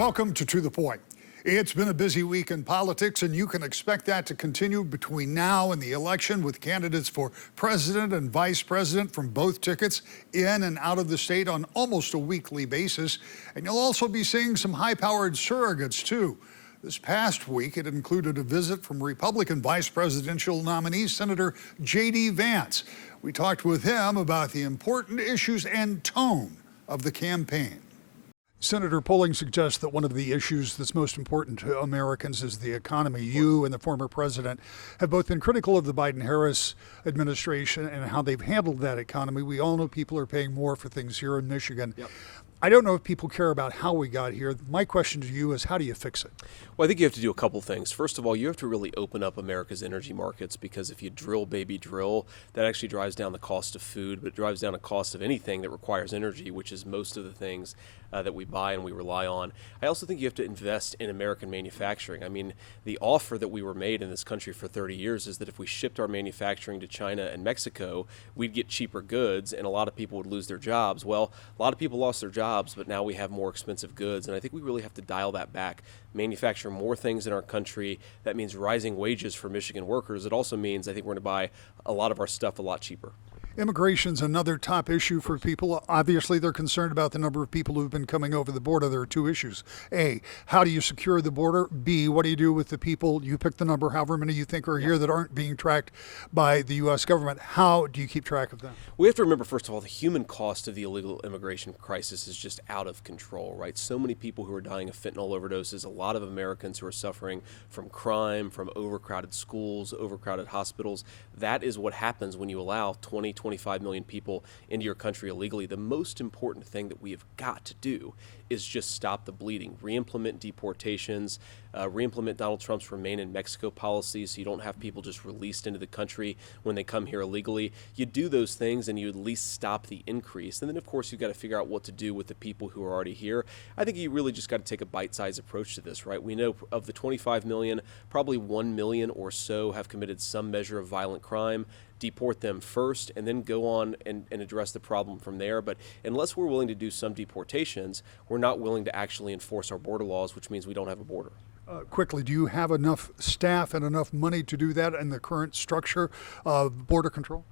Welcome to the Point. It's been a busy week in politics, and you can expect that to continue between now and the election, with candidates for president and vice president from both tickets in and out of the state on almost a weekly basis. And you'll also be seeing some high-powered surrogates, too. This past week, it included a visit from Republican vice presidential nominee Senator JD Vance. We talked with him about the important issues and tone of the campaign. Senator, polling suggests that one of the issues that's most important to Americans is the economy. You and the former president have both been critical of the Biden-Harris administration and how they've handled that economy. We all know people are paying more for things here in Michigan. Yep. I don't know if people care about how we got here. My question to you is, how do you fix it? Well, I think you have to do a couple things. First of all, you have to really open up America's energy markets, because if you drill, baby, drill, that actually drives down the cost of food, but it drives down the cost of anything that requires energy, which is most of the things that we buy and we rely on. I also think you have to invest in American manufacturing. I mean, the offer that we were made in this country for 30 years is that if we shipped our manufacturing to China and Mexico, we'd get cheaper goods and a lot of people would lose their jobs. Well, a lot of people lost their jobs, but now we have more expensive goods, and I think we really have to dial that back. Manufacture more things in our country. That means rising wages for Michigan workers. It also means I think we're going to buy a lot of our stuff a lot cheaper. Immigration's another top issue for people. Obviously, they're concerned about the number of people who've been coming over the border. There are two issues. A, how do you secure the border? B, what do you do with the people? You pick the number, however many you think are here that aren't being tracked by the U.S. government. How do you keep track of them? We have to remember, first of all, the human cost of the illegal immigration crisis is just out of control, right? So many people who are dying of fentanyl overdoses, a lot of Americans who are suffering from crime, from overcrowded schools, overcrowded hospitals. That is what happens when you allow 25 million people into your country illegally. The most important thing that we have got to do is just stop the bleeding, re-implement deportations, re-implement Donald Trump's Remain in Mexico policy, so you don't have people just released into the country when they come here illegally. You do those things and you at least stop the increase. And then, of course, you've got to figure out what to do with the people who are already here. I think you really just got to take a bite-sized approach to this, right? We know of the 25 million, probably 1 million or so have committed some measure of violent crime. Deport them first and then go on and address the problem from there. But unless we're willing to do some deportations, we're not willing to actually enforce our border laws, which means we don't have a border. Quickly, do you have enough staff and enough money to do that in the current structure of border control?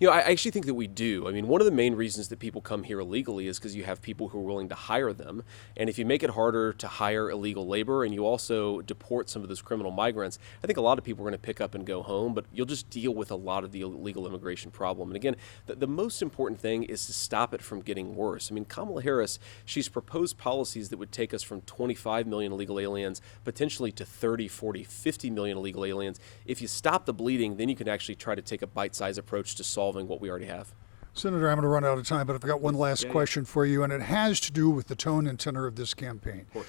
You know, I actually think that we do. I mean, one of the main reasons that people come here illegally is because you have people who are willing to hire them. And if you make it harder to hire illegal labor and you also deport some of those criminal migrants, I think a lot of people are going to pick up and go home, but you'll just deal with a lot of the illegal immigration problem. And again, the most important thing is to stop it from getting worse. I mean, Kamala Harris, she's proposed policies that would take us from 25 million illegal aliens potentially to 30, 40, 50 million illegal aliens. If you stop the bleeding, then you can actually try to take a bite-sized approach to solving what we already have. Senator, I'm going to run out of time, but I've got one last question for you, and it has to do with the tone and tenor of this campaign. Of course.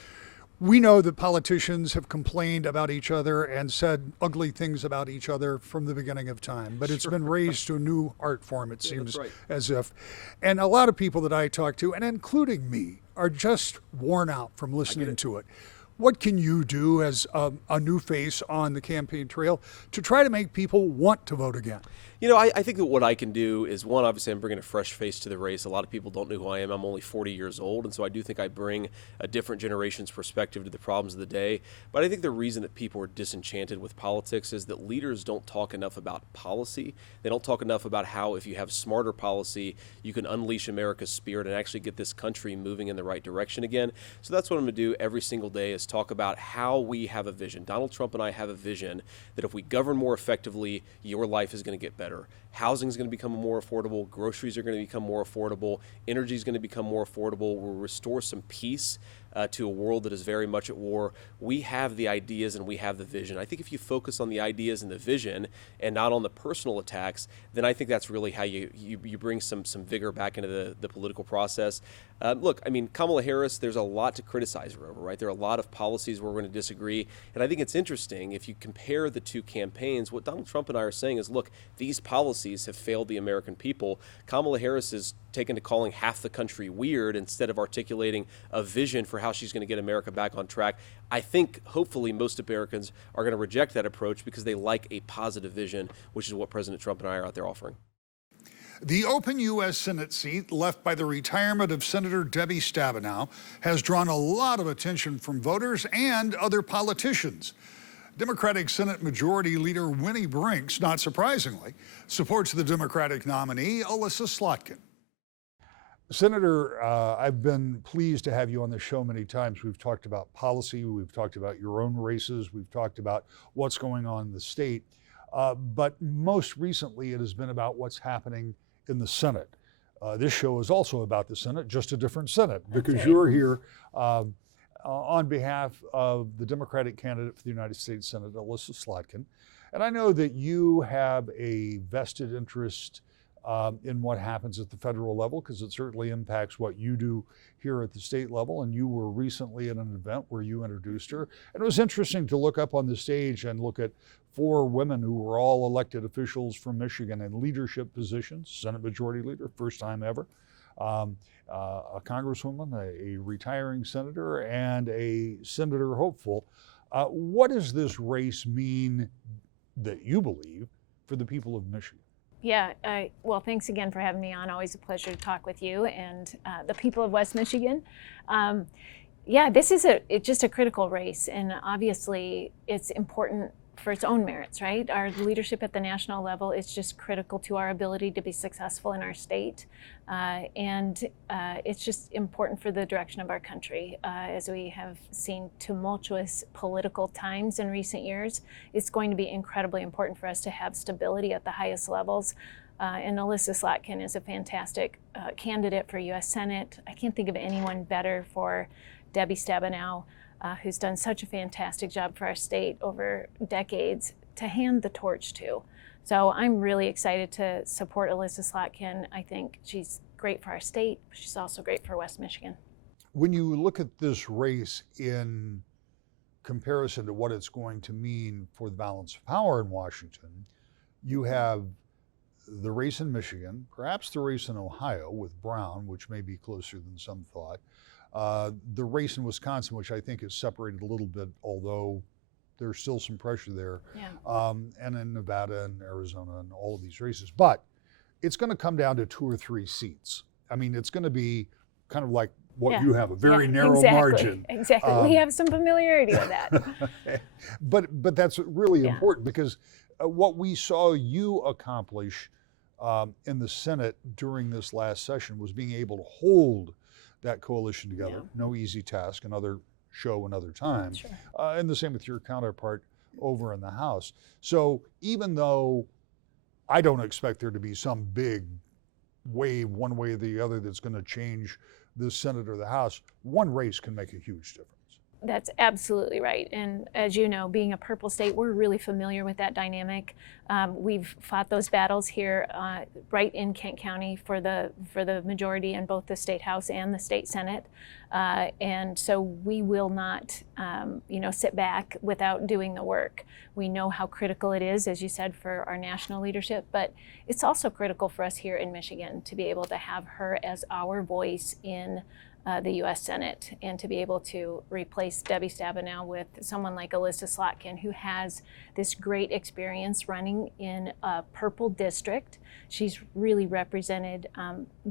We know that politicians have complained about each other and said ugly things about each other from the beginning of time, but it's been raised to a new art form, it seems, right. as if. And a lot of people that I talk to, and including me, are just worn out from listening to it. What can you do as a new face on the campaign trail to try to make people want to vote again? You know, I think that what I can do is, one, obviously I'm bringing a fresh face to the race. A lot of people don't know who I am. I'm only 40 years old, and so I do think I bring a different generation's perspective to the problems of the day. But I think the reason that people are disenchanted with politics is that leaders don't talk enough about policy. They don't talk enough about how, if you have smarter policy, you can unleash America's spirit and actually get this country moving in the right direction again. So that's what I'm going to do every single day, is talk about how we have a vision. Donald Trump and I have a vision that if we govern more effectively, your life is going to get better. Housing is going to become more affordable. Groceries are going to become more affordable. Energy is going to become more affordable. We'll restore some peace to a world that is very much at war. We have the ideas and we have the vision. I think if you focus on the ideas and the vision and not on the personal attacks, then I think that's really how you bring some vigor back into the political process. Look, I mean, Kamala Harris, there's a lot to criticize her over, right? There are a lot of policies where we're going to disagree. And I think it's interesting, if you compare the two campaigns, what Donald Trump and I are saying is, look, these policies have failed the American people. Kamala Harris is taken to calling half the country weird instead of articulating a vision for how she's going to get America back on track. I think, hopefully, most Americans are going to reject that approach because they like a positive vision, which is what President Trump and I are out there offering. The open U.S. Senate seat left by the retirement of Senator Debbie Stabenow has drawn a lot of attention from voters and other politicians. Democratic Senate Majority Leader Winnie Brinks, not surprisingly, supports the Democratic nominee, Alyssa Slotkin. Senator, I've been pleased to have you on the show many times. We've talked about policy, we've talked about your own races, we've talked about what's going on in the state. But most recently, it has been about what's happening in the Senate. This show is also about the Senate, just a different Senate, because right. you're here on behalf of the Democratic candidate for the United States Senate, Alyssa Slotkin. And I know that you have a vested interest in what happens at the federal level, because it certainly impacts what you do here at the state level. And you were recently at an event where you introduced her. And it was interesting to look up on the stage and look at 4 women who were all elected officials from Michigan in leadership positions, Senate Majority Leader, first time ever, a congresswoman, a retiring senator, and a senator hopeful. What does this race mean, that you believe, for the people of Michigan? Yeah, well, thanks again for having me on. Always a pleasure to talk with you and the people of West Michigan. Yeah, this is just a critical race, and obviously it's important for its own merits, right? Our leadership at the national level is just critical to our ability to be successful in our state. And it's just important for the direction of our country. As we have seen tumultuous political times in recent years, it's going to be incredibly important for us to have stability at the highest levels. And Alyssa Slotkin is a fantastic candidate for U.S. Senate. I can't think of anyone better for Debbie Stabenow, who's done such a fantastic job for our state over decades, to hand the torch to. So I'm really excited to support Alyssa Slotkin. I think she's great for our state, but she's also great for West Michigan. When you look at this race in comparison to what it's going to mean for the balance of power in Washington, you have the race in Michigan, perhaps the race in Ohio with Brown, which may be closer than some thought, the race in Wisconsin, which I think is separated a little bit, although there's still some pressure there, and in Nevada and Arizona and all of these races. But it's going to come down to 2 or 3 seats. I mean, it's going to be kind of like what you have, a very narrow margin. Exactly. We have some familiarity with that. But that's really important, because what we saw you accomplish in the Senate during this last session was being able to hold that coalition together. No easy task, another show another time. Sure. And the same with your counterpart over in the House. So even though I don't expect there to be some big wave one way or the other that's going to change the Senate or the House, one race can make a huge difference. That's absolutely right. And as you know, being a purple state, we're really familiar with that dynamic. We've fought those battles here right in Kent County for the majority in both the state House and the state Senate. And so we will not sit back without doing the work. We know how critical it is, as you said, for our national leadership, but it's also critical for us here in Michigan to be able to have her as our voice in the U.S. Senate, and to be able to replace Debbie Stabenow with someone like Alyssa Slotkin, who has this great experience running in a purple district. She's really represented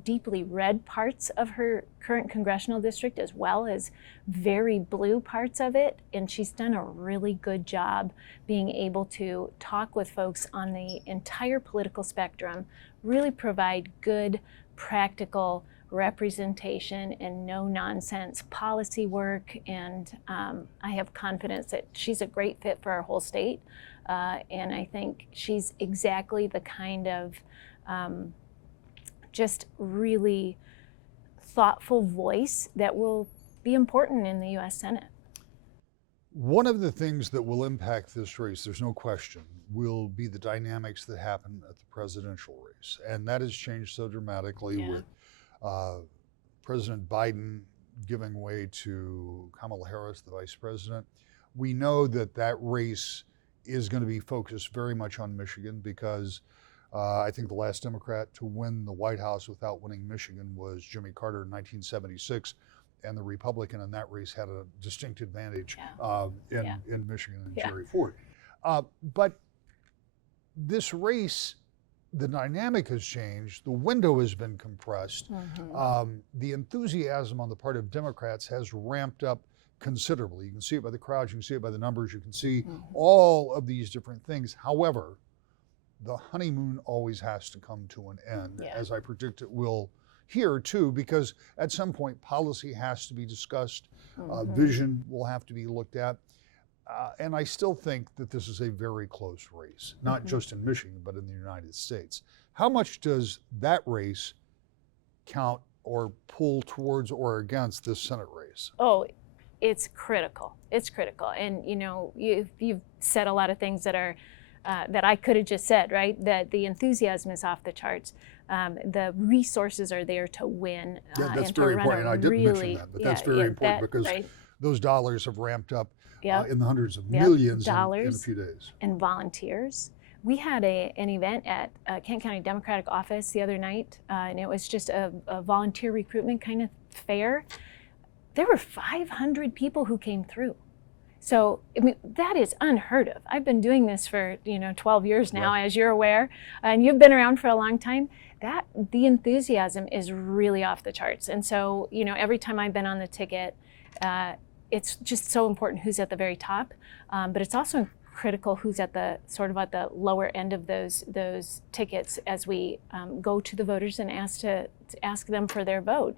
deeply red parts of her current congressional district, as well as very blue parts of it, and she's done a really good job being able to talk with folks on the entire political spectrum, really provide good, practical representation and no nonsense policy work, and I have confidence that she's a great fit for our whole state, and I think she's exactly the kind of just really thoughtful voice that will be important in the U.S. Senate. One of the things that will impact this race, there's no question, will be the dynamics that happen at the presidential race, and that has changed so dramatically with President Biden giving way to Kamala Harris, the vice president. We know that that race is going to be focused very much on Michigan, because I think the last Democrat to win the White House without winning Michigan was Jimmy Carter in 1976, and the Republican in that race had a distinct advantage in Michigan and Jerry Ford. But this race the dynamic has changed. The window has been compressed. The enthusiasm on the part of Democrats has ramped up considerably. You can see it by the crowds, you can see it by the numbers, you can see all of these different things. However, the honeymoon always has to come to an end, as I predict it will here too, because at some point policy has to be discussed, vision will have to be looked at. And I still think that this is a very close race, not just in Michigan, but in the United States. How much does that race count or pull towards or against this Senate race? Oh, it's critical. It's critical. And you've said a lot of things that are that I could have just said, right? That the enthusiasm is off the charts. The resources are there to win. That's and very to run important. I didn't mention that, but that's very important because those dollars have ramped up in the hundreds of millions in a few days. And volunteers. We had an event at Kent County Democratic Office the other night, and it was just a volunteer recruitment kind of fair. There were 500 people who came through. So, I mean, that is unheard of. I've been doing this for, 12 years now, as you're aware, and you've been around for a long time. The enthusiasm is really off the charts. And so, every time I've been on the ticket, it's just so important who's at the very top, but it's also critical who's at the lower end of those tickets as we go to the voters and ask them for their vote.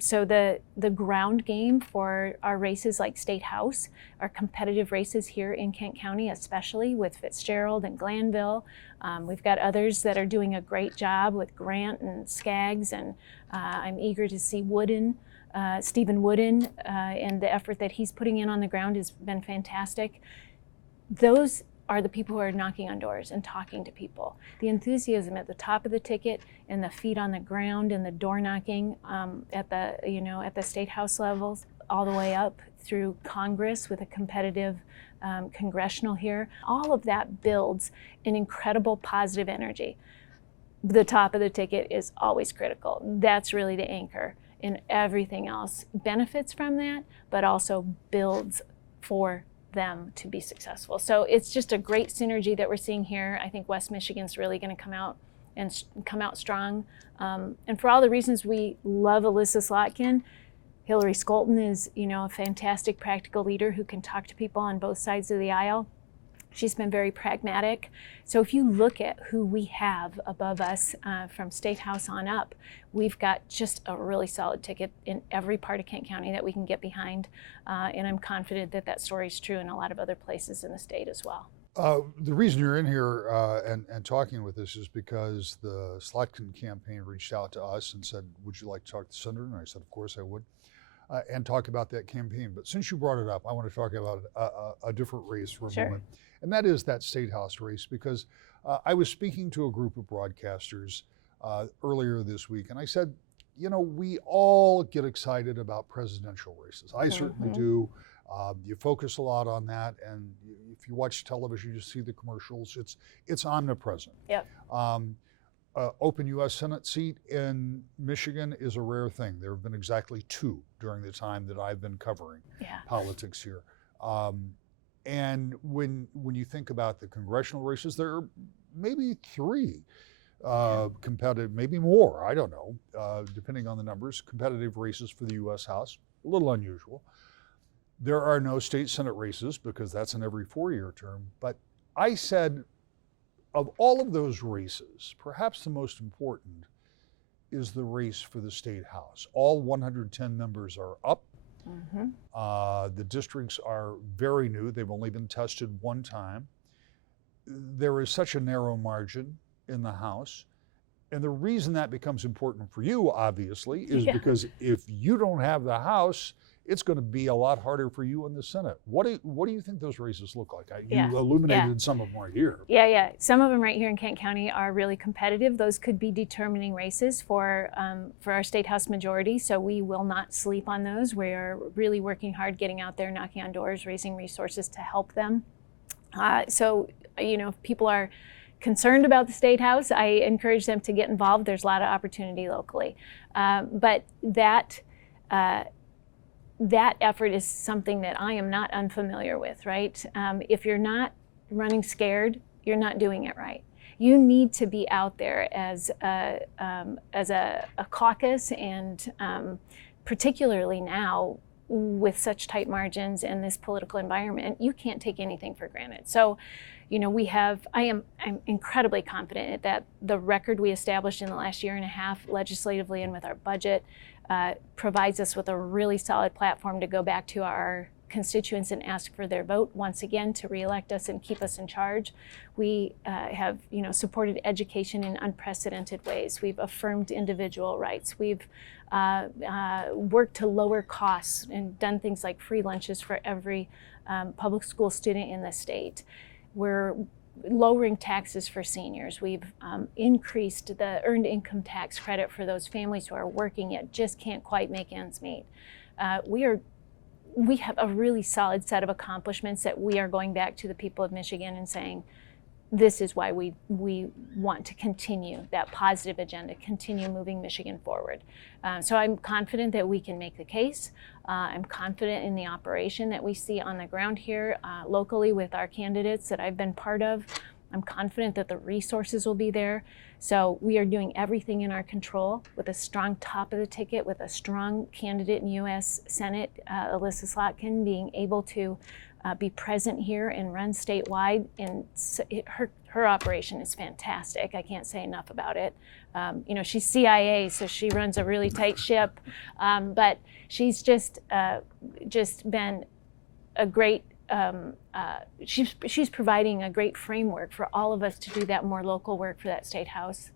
So the ground game for our races like State House, our competitive races here in Kent County, especially with Fitzgerald and Glanville. We've got others that are doing a great job with Grant and Skaggs, and I'm eager to see Stephen Wooden, and the effort that he's putting in on the ground has been fantastic. Those are the people who are knocking on doors and talking to people. The enthusiasm at the top of the ticket and the feet on the ground and the door knocking at the State House levels, all the way up through Congress with a competitive congressional here. All of that builds an incredible positive energy. The top of the ticket is always critical. That's really the anchor, and everything else benefits from that, but also builds for them to be successful. So it's just a great synergy that we're seeing here. I think West Michigan's really going to come out strong. And for all the reasons we love Alyssa Slotkin, Hillary Skolton is, a fantastic practical leader who can talk to people on both sides of the aisle. She's been very pragmatic. So if you look at who we have above us from State House on up, we've got just a really solid ticket in every part of Kent County that we can get behind. And I'm confident that that story is true in a lot of other places in the state as well. The reason you're in here and talking with us is because the Slotkin campaign reached out to us and said, would you like to talk to the senator? And I said, of course I would. And talk about that campaign. But since you brought it up, I want to talk about a different race for a moment. And that is that State House race, because I was speaking to a group of broadcasters earlier this week, and I said, we all get excited about presidential races. I certainly do. You focus a lot on that, and if you watch television, you see the commercials. It's omnipresent. Yep. Open U.S. Senate seat in Michigan is a rare thing. There have been exactly 2 during the time that I've been covering politics here. And when you think about the congressional races, there are maybe 3 competitive, maybe more, I don't know, depending on the numbers, competitive races for the U.S. House. A little unusual. There are no state Senate races because that's an every 4-year term. But I said, of all of those races, perhaps the most important is the race for the State House. All 110 members are up. The districts are very new. They've only been tested one time. There is such a narrow margin in the House. And the reason that becomes important for you, obviously, is because if you don't have the House, it's going to be a lot harder for you in the Senate. What do you think those races look like? You illuminated some of them right here. Yeah. Some of them right here in Kent County are really competitive. Those could be determining races for our State House majority, so we will not sleep on those. We are really working hard, getting out there, knocking on doors, raising resources to help them. So, if people are concerned about the State House, I encourage them to get involved. There's a lot of opportunity locally. But that effort is something that I am not unfamiliar with, right? If you're not running scared, you're not doing it right. you need to be out there as a caucus, and particularly now with such tight margins in this political environment, you can't take anything for granted. So, I'm incredibly confident that the record we established in the last year and a half legislatively and with our budget provides us with a really solid platform to go back to our constituents and ask for their vote once again to reelect us and keep us in charge. We have, supported education in unprecedented ways. We've affirmed individual rights. We've worked to lower costs and done things like free lunches for every public school student in the state. We're lowering taxes for seniors. We've increased the earned income tax credit for those families who are working yet just can't quite make ends meet. We have a really solid set of accomplishments that we are going back to the people of Michigan and saying, this is why we want to continue that positive agenda, continue moving Michigan forward. So I'm confident that we can make the case. I'm confident in the operation that we see on the ground here locally with our candidates that I've been part of. I'm confident that the resources will be there. So we are doing everything in our control with a strong top of the ticket, with a strong candidate in U.S. Senate, Alyssa Slotkin, being able to be present here and run statewide. And her operation is fantastic. I can't say enough about it. She's CIA, so she runs a really tight ship, but she's just been a great. She's providing a great framework for all of us to do that more local work for that state house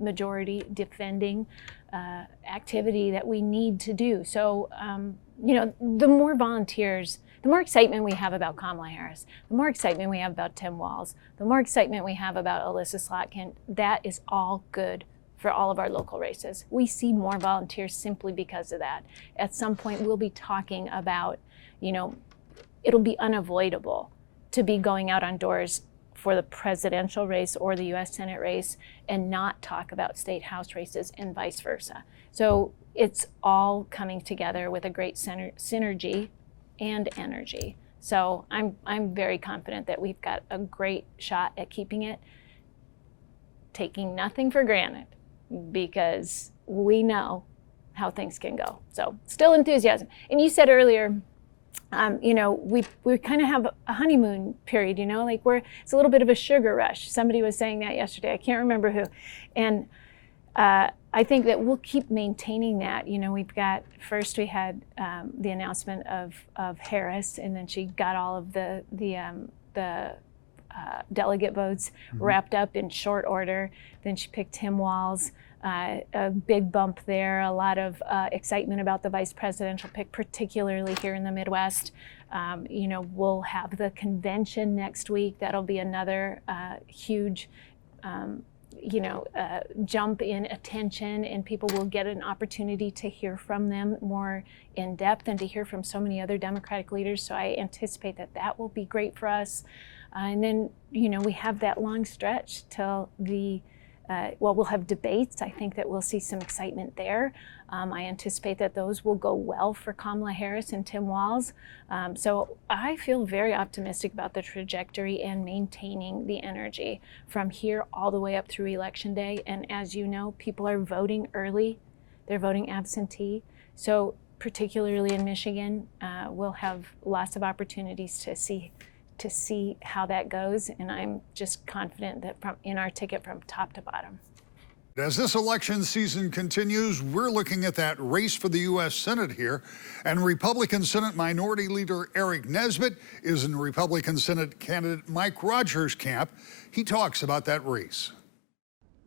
majority defending activity that we need to do. So, the more volunteers, the more excitement we have about Kamala Harris, the more excitement we have about Tim Walz, the more excitement we have about Alyssa Slotkin, that is all good for all of our local races. We see more volunteers simply because of that. At some point, we'll be talking about, it'll be unavoidable to be going out on doors for the presidential race or the U.S. Senate race and not talk about state house races and vice versa. So it's all coming together with a great synergy and energy. So I'm very confident that we've got a great shot at keeping it, taking nothing for granted, because we know how things can go. So still enthusiasm. And you said earlier, we kind of have a honeymoon period, it's a little bit of a sugar rush. Somebody was saying that yesterday, I can't remember who. And I think that we'll keep maintaining that. We've got, first we had the announcement of Harris, and then she got all of the delegate votes wrapped up in short order. Then she picked Tim Walz. A big bump there, a lot of excitement about the vice presidential pick, particularly here in the Midwest. We'll have the convention next week. That'll be another huge, jump in attention, and people will get an opportunity to hear from them more in depth and to hear from so many other Democratic leaders. So I anticipate that will be great for us. And then, we have that long stretch till we'll have debates. I think that we'll see some excitement there. I anticipate that those will go well for Kamala Harris and Tim Walz. So I feel very optimistic about the trajectory and maintaining the energy from here all the way up through Election Day. And as you know, people are voting early. They're voting absentee. So particularly in Michigan, we'll have lots of opportunities to see how that goes, and I'm just confident that in our ticket from top to bottom. As this election season continues, we're looking at that race for the U.S. Senate here, and Republican Senate Minority Leader Eric Nesbitt is in Republican Senate candidate Mike Rogers' camp. He talks about that race.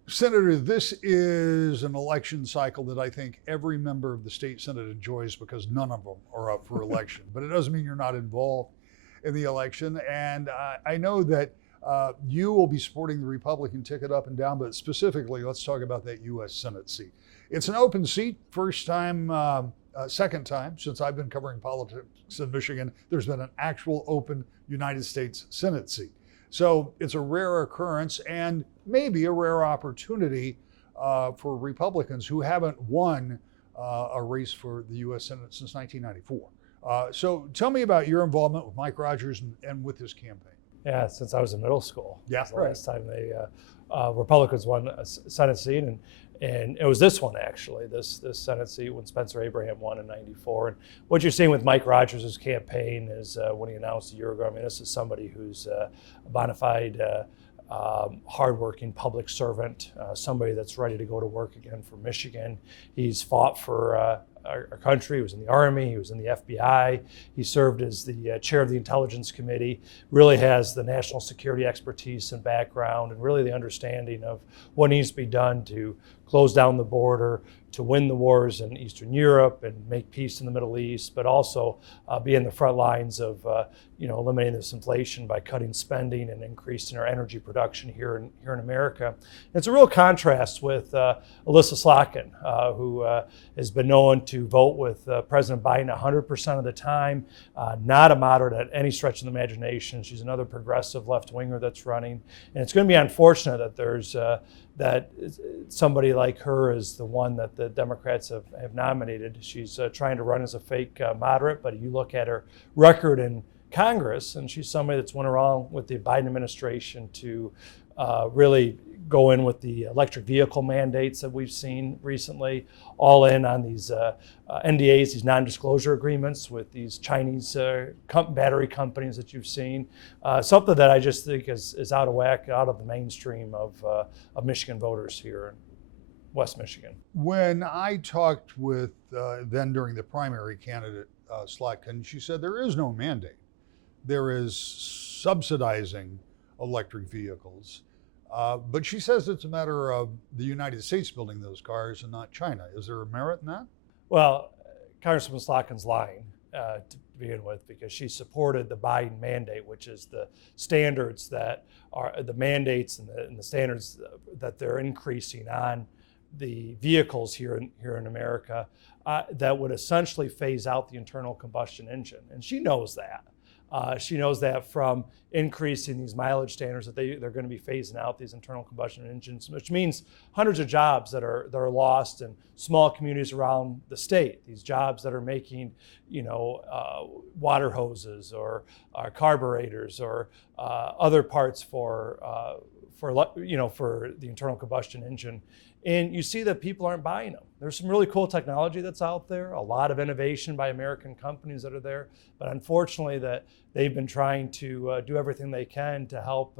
Senator, this is an election cycle that I think every member of the state Senate enjoys because none of them are up for election, but it doesn't mean you're not involved in the election. And I know that you will be supporting the Republican ticket up and down, but specifically, let's talk about that U.S. Senate seat. It's an open seat, second time since I've been covering politics in Michigan, there's been an actual open United States Senate seat. So it's a rare occurrence and maybe a rare opportunity for Republicans who haven't won a race for the U.S. Senate since 1994. So tell me about your involvement with Mike Rogers and with his campaign. Yeah, since I was in middle school. Yeah, The right. last time they Republicans won a Senate seat, and it was this one actually, this Senate seat when Spencer Abraham won in '94. And what you're seeing with Mike Rogers' campaign is when he announced a year ago. I mean, this is somebody who's a bona fide, hardworking public servant, somebody that's ready to go to work again for Michigan. He's fought for our country. He was in the Army, he was in the FBI, he served as the chair of the Intelligence Committee, really has the national security expertise and background and really the understanding of what needs to be done to close down the border, to win the wars in Eastern Europe and make peace in the Middle East, but also be in the front lines of eliminating this inflation by cutting spending and increasing our energy production here in America. And it's a real contrast with Alyssa Slotkin, who has been known to vote with President Biden 100% of the time, not a moderate at any stretch of the imagination. She's another progressive left-winger that's running. And it's going to be unfortunate that there's that somebody like her is the one that the Democrats have nominated. She's trying to run as a fake moderate, but you look at her record in Congress, and she's somebody that's went around with the Biden administration to really go in with the electric vehicle mandates that we've seen recently, all in on these NDAs, these non-disclosure agreements with these Chinese battery companies that you've seen. Something that I just think is out of whack, out of the mainstream of Michigan voters here in West Michigan. When I talked with then during the primary candidate, Slotkin, she said there is no mandate. There is subsidizing electric vehicles. But she says it's a matter of the United States building those cars and not China. Is there a merit in that? Well, Congresswoman Slotkin's lying to begin with, because she supported the Biden mandate, which is the standards that are the mandates and the standards that they're increasing on the vehicles here in America that would essentially phase out the internal combustion engine. And she knows that. She knows that from increasing these mileage standards that they're going to be phasing out these internal combustion engines, which means hundreds of jobs that are lost in small communities around the state. These jobs that are making, water hoses or carburetors or other parts for the internal combustion engine. And you see that people aren't buying them. There's some really cool technology that's out there, a lot of innovation by American companies that are there, but unfortunately that they've been trying to do everything they can to help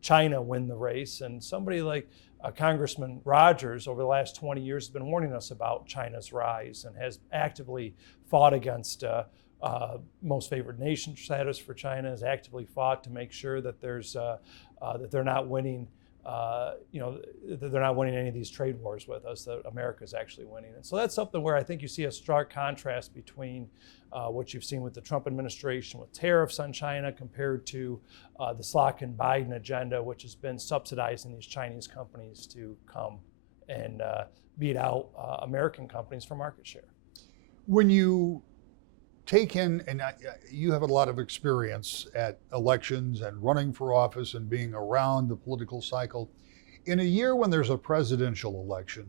China win the race. And somebody like Congressman Rogers over the last 20 years has been warning us about China's rise and has actively fought against most favored nation status for China, has actively fought to make sure that that they're not winning they're not winning any of these trade wars with us, that America's actually winning. And so that's something where I think you see a stark contrast between what you've seen with the Trump administration with tariffs on China compared to the Slotkin-Biden agenda, which has been subsidizing these Chinese companies to come and beat out American companies for market share. When you take in, and you have a lot of experience at elections and running for office and being around the political cycle, in a year when there's a presidential election,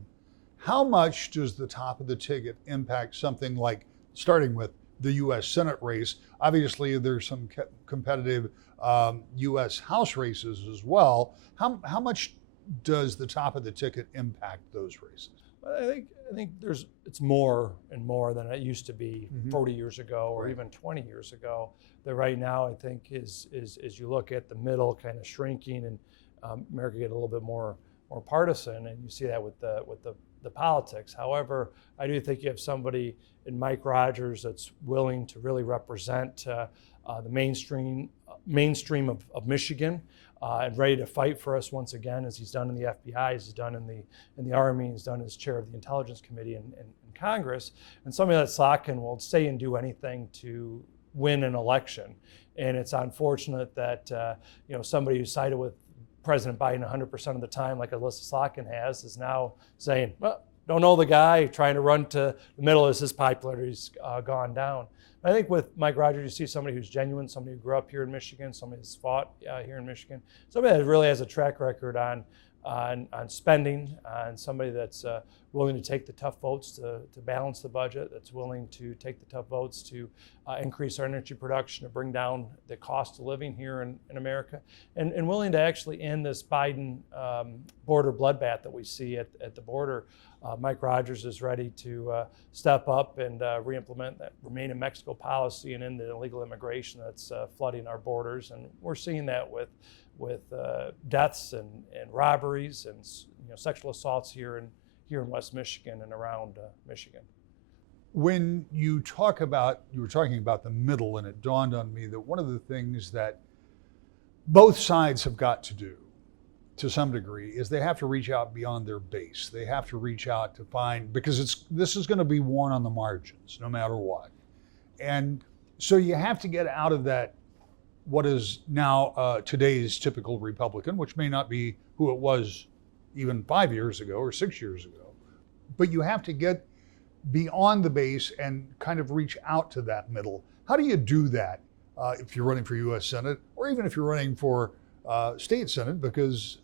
how much does the top of the ticket impact something like, starting with the U.S. Senate race? Obviously, there's some competitive U.S. House races as well. How much does the top of the ticket impact those races? I think it's more and more than it used to be 40 years ago or even 20 years ago. That right now, I think is you look at the middle kind of shrinking and America get a little bit more partisan, and you see that with the politics. However, I do think you have somebody in Mike Rogers that's willing to really represent the mainstream of Michigan. And ready to fight for us once again, as he's done in the FBI, as he's done in the Army, he's done as chair of the Intelligence Committee in Congress. And somebody like Slotkin will say and do anything to win an election. And it's unfortunate that somebody who sided with President Biden 100% of the time, like Alyssa Slotkin has, is now saying, well, don't know the guy, trying to run to the middle as his popularity's gone down. I think with Mike Rogers, you see somebody who's genuine, somebody who grew up here in Michigan, somebody who's fought here in Michigan, somebody that really has a track record on on spending, on somebody that's willing to take the tough votes to balance the budget, that's willing to take the tough votes to increase our energy production, to bring down the cost of living here in America, and willing to actually end this Biden border bloodbath that we see at the border. Mike Rogers is ready to step up and re-implement that Remain in Mexico policy and end the illegal immigration that's flooding our borders. And we're seeing that with deaths and robberies and sexual assaults here in West Michigan and around Michigan. When you were talking about the middle, and it dawned on me that one of the things that both sides have got to do to some degree is they have to reach out beyond their base. They have to reach out to find, because this is going to be won on the margins no matter what. And so you have to get out of that, what is now today's typical Republican, which may not be who it was even 5 years ago or 6 years ago. But you have to get beyond the base and kind of reach out to that middle. How do you do that if you're running for U.S. Senate, or even if you're running for state Senate, because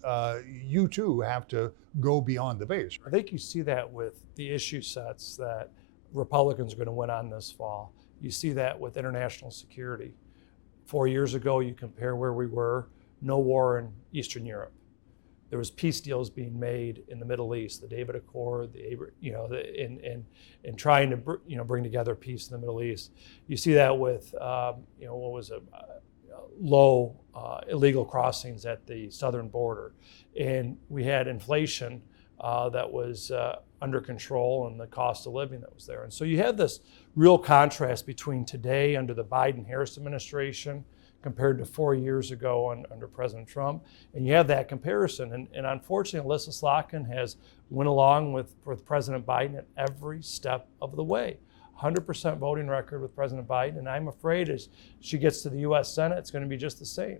you too have to go beyond the base? I think you see that with the issue sets that Republicans are going to win on this fall. You see that with international security. 4 years ago, you compare where we were, no war in Eastern Europe. There was peace deals being made in the Middle East, the David Accord, in trying to bring together peace in the Middle East. You see that with what was low illegal crossings at the southern border, and we had inflation that was under control and the cost of living that was there. And so you have this real contrast between today under the Biden-Harris administration compared to 4 years ago under President Trump. And you have that comparison. And unfortunately, Alyssa Slotkin has went along with President Biden at every step of the way. 100% voting record with President Biden. And I'm afraid as she gets to the U.S. Senate, it's going to be just the same.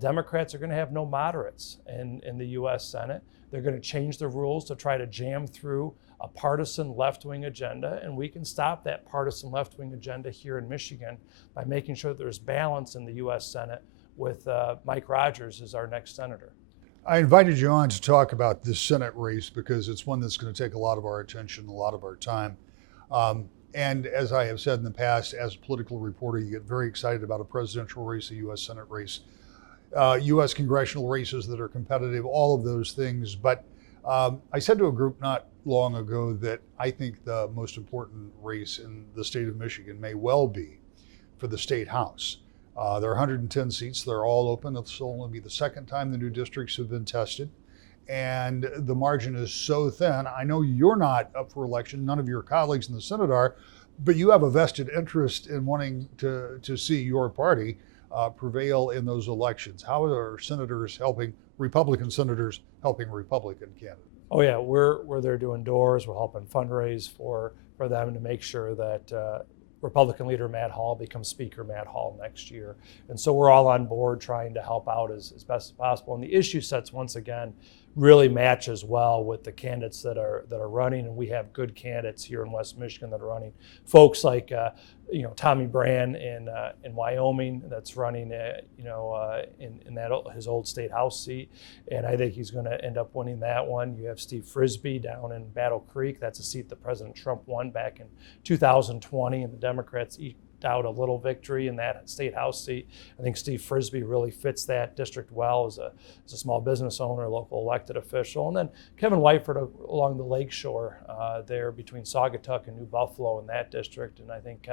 Democrats are going to have no moderates in the U.S. Senate. They're going to change the rules to try to jam through a partisan left-wing agenda, and we can stop that partisan left-wing agenda here in Michigan by making sure that there's balance in the U.S. Senate with Mike Rogers as our next senator. I invited you on to talk about this Senate race because it's one that's going to take a lot of our attention, a lot of our time. And as I have said in the past, as a political reporter, you get very excited about a presidential race, a U.S. Senate race, U.S. congressional races that are competitive, all of those things. But I said to a group not long ago that I think the most important race in the state of Michigan may well be for the state house. There are 110 seats. They're all open. This will only be the second time the new districts have been tested. And the margin is so thin. I know you're not up for election. None of your colleagues in the Senate are, but you have a vested interest in wanting to see your party prevail in those elections. How are senators helping, Republican senators helping Republican candidates? Oh yeah, we're there doing doors. We're helping fundraise for them to make sure that Republican leader Matt Hall becomes Speaker Matt Hall next year. And so we're all on board trying to help out as best as possible. And the issue sets, once again, really matches well with the candidates that are running, and we have good candidates here in West Michigan that are running. Folks like Tommy Brand in Wyoming that's running in that his old state house seat, and I think he's going to end up winning that one. You have Steve Frisbee down in Battle Creek. That's a seat that President Trump won back in 2020, and the Democrats eked out a little victory in that state house seat. I think Steve Frisbee really fits that district well as a small business owner, local elected official. And then Kevin Whiteford along the lakeshore there between Saugatuck and New Buffalo in that district. And I think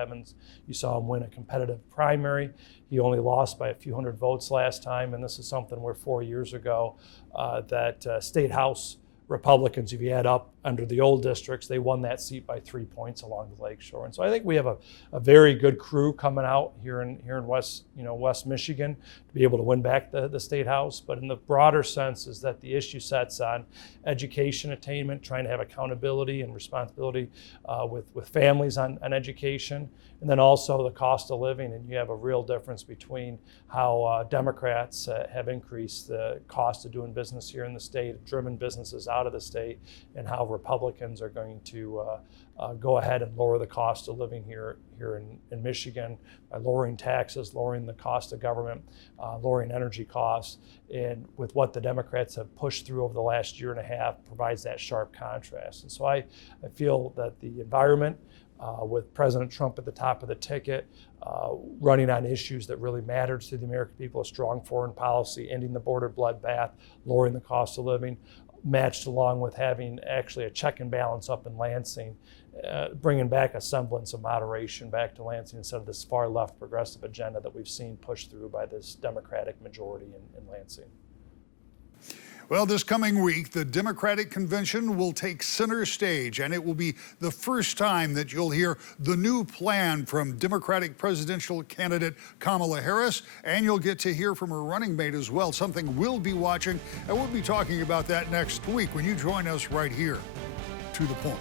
you saw him win a competitive primary. He only lost by a few hundred votes last time. And this is something where 4 years ago that state house Republicans, if you add up under the old districts, they won that seat by 3 points along the lakeshore. And so I think we have a very good crew coming out here in West Michigan to be able to win back the state house. But in the broader sense is that the issue sets on education attainment, trying to have accountability and responsibility with families on education, and then also the cost of living. And you have a real difference between how Democrats have increased the cost of doing business here in the state, driven businesses out of the state, and how Republicans are going to go ahead and lower the cost of living here in Michigan by lowering taxes, lowering the cost of government, lowering energy costs. And with what the Democrats have pushed through over the last year and a half provides that sharp contrast. And so I feel that the environment, with President Trump at the top of the ticket, running on issues that really matter to the American people, a strong foreign policy, ending the border bloodbath, lowering the cost of living, matched along with having actually a check and balance up in Lansing, bringing back a semblance of moderation back to Lansing instead of this far left progressive agenda that we've seen pushed through by this Democratic majority in Lansing. Well, this coming week, the Democratic Convention will take center stage, and it will be the first time that you'll hear the new plan from Democratic presidential candidate Kamala Harris, and you'll get to hear from her running mate as well, something we'll be watching, and we'll be talking about that next week when you join us right here. To the Point.